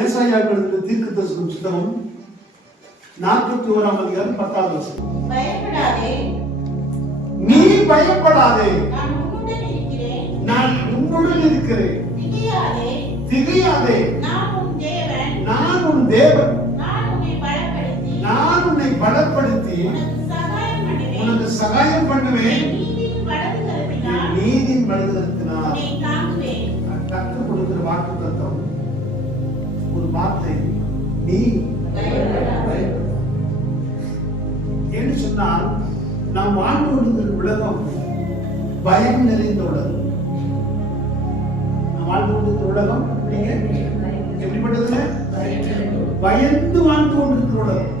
ஏசாயா எழுதின தீர்க்கதரிசன புத்தகம் 41ஆம் அதிகாரம் 10வது வசனம். பயப்படாதே, நீ பயப்படாதே, நான் உன்னுடன் இருக்கிறேன். நான் உன்னுடன் இருக்கிறேன். திகையாதே, திகையாதே, நான் உன் தேவன். நான் உன் தேவன். நான் உன்னை பலப்படுத்தி, நான் உன்னை பலப்படுத்தி உனக்கு சகாயம் பண்ணுவேன். உனக்கு சகாயம் பண்ணுவேன். நீதியின் வலது கரத்தினால் நீதியின் வலதுகரத்தினால் உன்னை தாங்குவேன். கற்றுக் கொடுக்கிற வாக்கு தத்துவம் ஒரு வார்த்தை, நீ பயப்படாதே. என்று சொன்னால் நாம் வாழ்ந்து கொண்டிருக்கிற உலகம் பயம் நிறைந்த உலகம். நாம் வாழ்ந்து கொண்டிருக்கிற உலகம் எப்படிப்பட்டதுல பயந்து வாழ்ந்து கொண்டிருக்கிற உலகம்.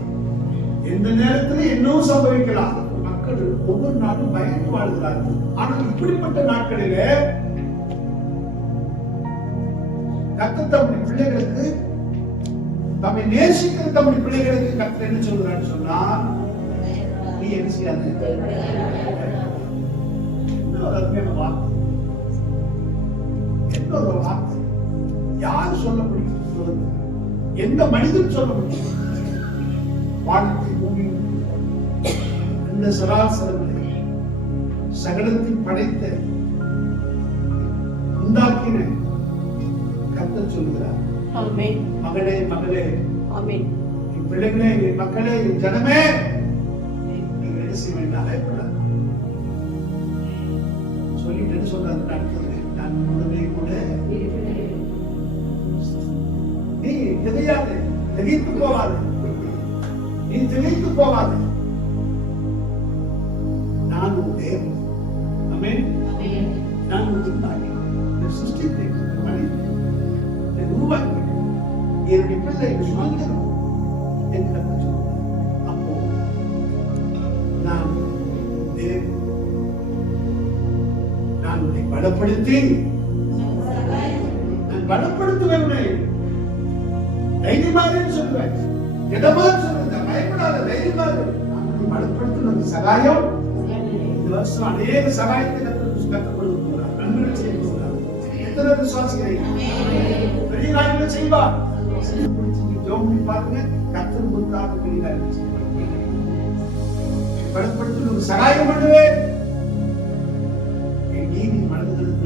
எந்த நேரத்தில் என்னவோ சம்பவிக்கலாம். மக்கள் ஒவ்வொரு நாளும் பயந்து வாழ்கிறார்கள். ஆனால் இப்படிப்பட்ட நாட்களிலே கர்த்தர் தம்முடைய பிள்ளைகளுக்கு, தம்மை நேசிக்கிற தம்முடைய பிள்ளைகளுக்கு கர்த்தர் என்ன சொல்கிறான்னு சொன்னால், நீ என்ன செய்யாத. இன்னொரு அருமையான வார்த்தை, இன்னொரு வார்த்தை யார் சொல்ல முடியும் சொல்லுங்க? எந்த மனிதன் சொல்ல முடியும்? வானத்தை பூமி இந்த சராசரங்களை சகலத்தையும் படைத்த உண்டாக்கின கர்த்தர் சொல்கிறார், மகளே மகளே, என் பிள்ளைகளே, என் மக்களே, என் ஜனமே, நீங்க என்ன செய்ய வேண்டாம், பயப்படாது. சொல்லிட்டு என்ன சொல்றாரு? நான் உடனே கூட நீ திகையாதே, திகைத்து போவாது, நீ திகைத்து போவாது. நான் உன் தேவன். ஆமென். நான் உண்டாக்கி சிருஷ்டித்தேன், உருவாக்கி என்னுடைய பிள்ளை சுதந்திரம் என்று சொல்றார். அப்போ நான் தேவன், நான் உன்னை பலப்படுத்தி, நான் பலப்படுத்துவேன், உன்னை தைரியமாக சொல்லுவேன், இடமாக சொல்லுவேன், பயப்படாத, தைரியமாக நான் உன்னை பலப்படுத்தி உனக்கு சகாயம். இந்த வருஷம் அநேக சகாயத்தை கற்றுக் கொடுக்க போகிறார், நன்மைகள் செய்ய போகிறார். எத்தனை விசுவாசிக்கிறீங்க? பெரிய காரியங்களை செய்வார். ஜெபம் பண்ணி பாருங்க, கர்த்தர் முன்பாக பெரிய காரியங்களை செய்வார். பலப்படுத்தி உனக்கு சகாயம் பண்ணுவேன். என் நீதி மனதில்